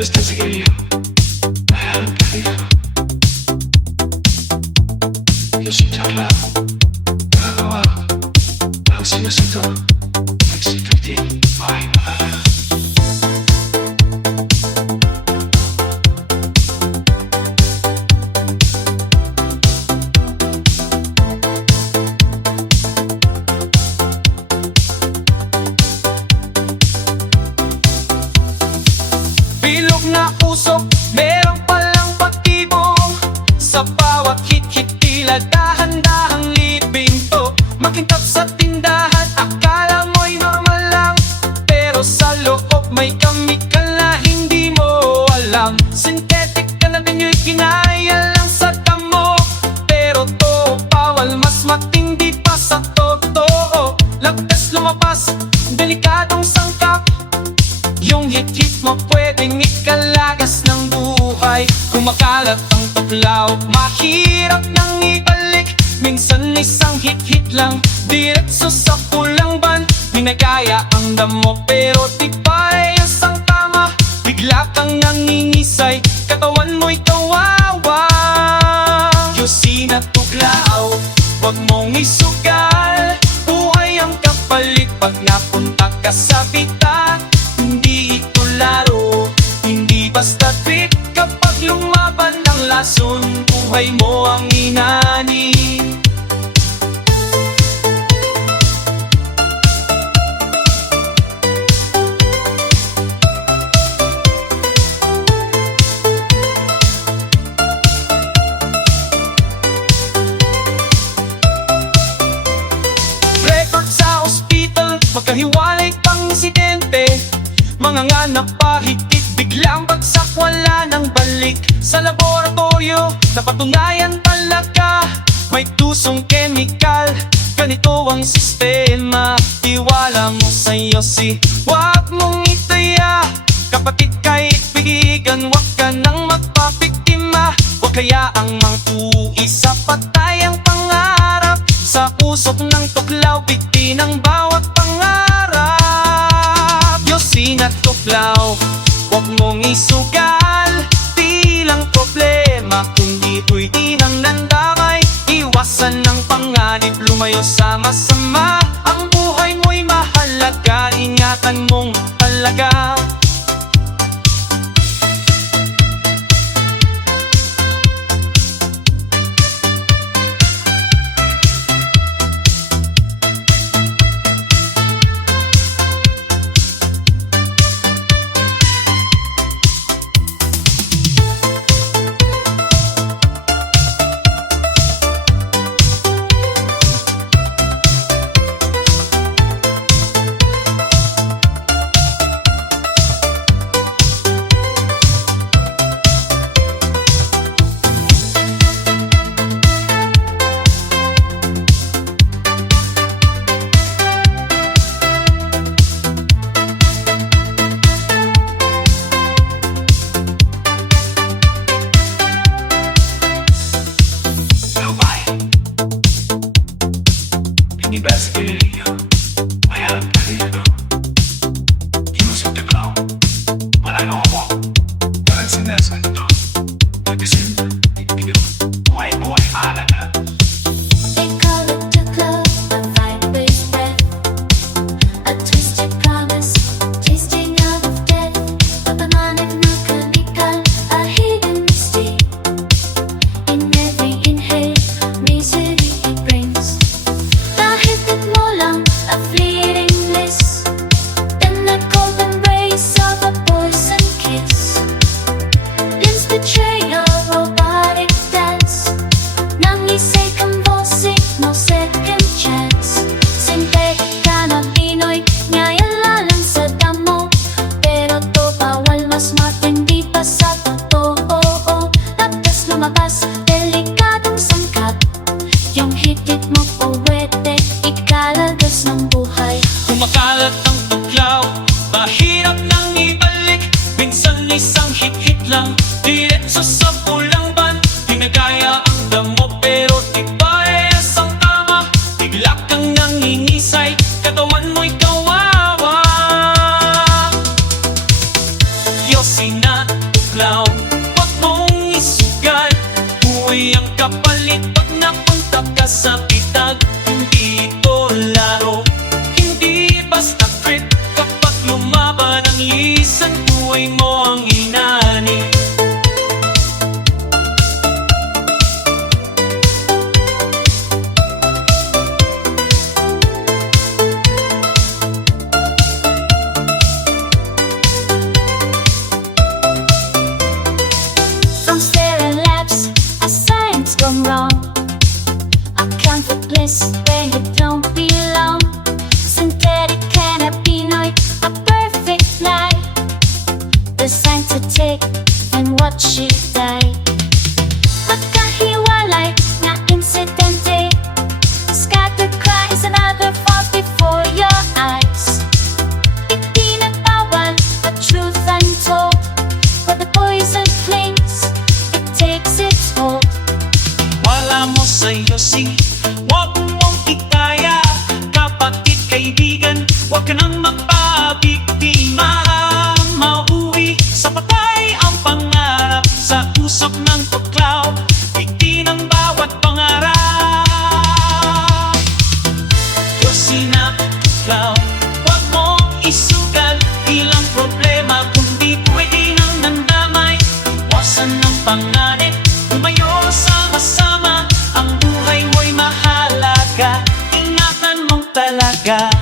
Basta sige, mahalap ka dito. Yosin tala, nagagawa ang sinasunto. Nagsikriti, ay makaka. Bilog na usok, meron palang pag-ibong. Sa bawat hit-hit tila dahan-dahang libing to. Makintab sa tindahan, akala mo'y normal lang. Pero sa loob may chemical na hindi mo alam. Synthetic ka na din yung kinaya lang sa damo. Pero to, bawal, mas matindi pa sa totoo. Lagdas lumabas, delikadong sangkap. Yung hit-hit mo pwedeng ikalagas ng buhay. Kumakalat ang tuklaw, mahirap nang ibalik. Minsan isang hit-hit lang, diretso sa pulang ban. Pinagaya ang damo pero di pa isang tama. Bigla kang nangingisay, katawan mo'y kawawa. Yosin at tuklaw, wag mong isugal. Buhay ang kapalit pag napunta ka sa bitan. Hindi ito laro, hindi basta trip. Kapag lumaban ng lason, buhay mo ang inanin. Record sa ospital, magkahiwalay pang insidente. Mga nganak pa higit, biglang bagsak, wala nang balik. Sa laboratorio, napatunayan talaga may tusong chemical. Ganito ang sistema, tiwala mo sa Yosi, huwag mong itaya. Kapatid kaibigan, huwag ka nang magpapiktima. Huwag kaya ang mangtui sa patay ang pangarap. Sa usok ng tuklaw, biti ng bawat pangarap. Yosin at tuklaw, huwag mong isugal. Di lang problema, kundi pwede nang nandamay. Iwasan ng panganib, lumayo sa masama. Ang buhay mo'y mahalaga, ingatan mong talaga. Investigating, mahalap ka dito. Yosin tuklaw, wala nang ako. Parang sinasanto, nag-isip, ibigay mo. Buhay, mahalaga. They call it the club, a fire-based breath, a twisted promise, tasting out of death. Papanganib na chemical, a hidden mystique. In every inhale, misery it brings. Kahit mo lang, a fleeting bliss. Then the golden rays of a poison kiss. Limbs betray a robotic dance. Nangisay kang bossy, no second chance. Synthetic ka na Pinoy, ngayala lang sa damo. Pero to bawal, mas matindi pa sa totoo. Lagdas lumabas, delikadong sangkap. Yung hit-hit mo pwede ikalagas ng buhay. Kumakalat ang tuklaw, mahirap nang ibalik. Minsan isang hit-hit lang, diretso sa pulang ban. Pinagaya ang damo pero di ba isang tama. Bigla kang nangingisay, katawan mo'y kawawa. clown. Huwag mong isugal, ilang problema kundi pwede nang nandamay. Iwasan ng panganib, tumayo sama-sama. Ang buhay mo'y mahalaga, ingatan mong talaga.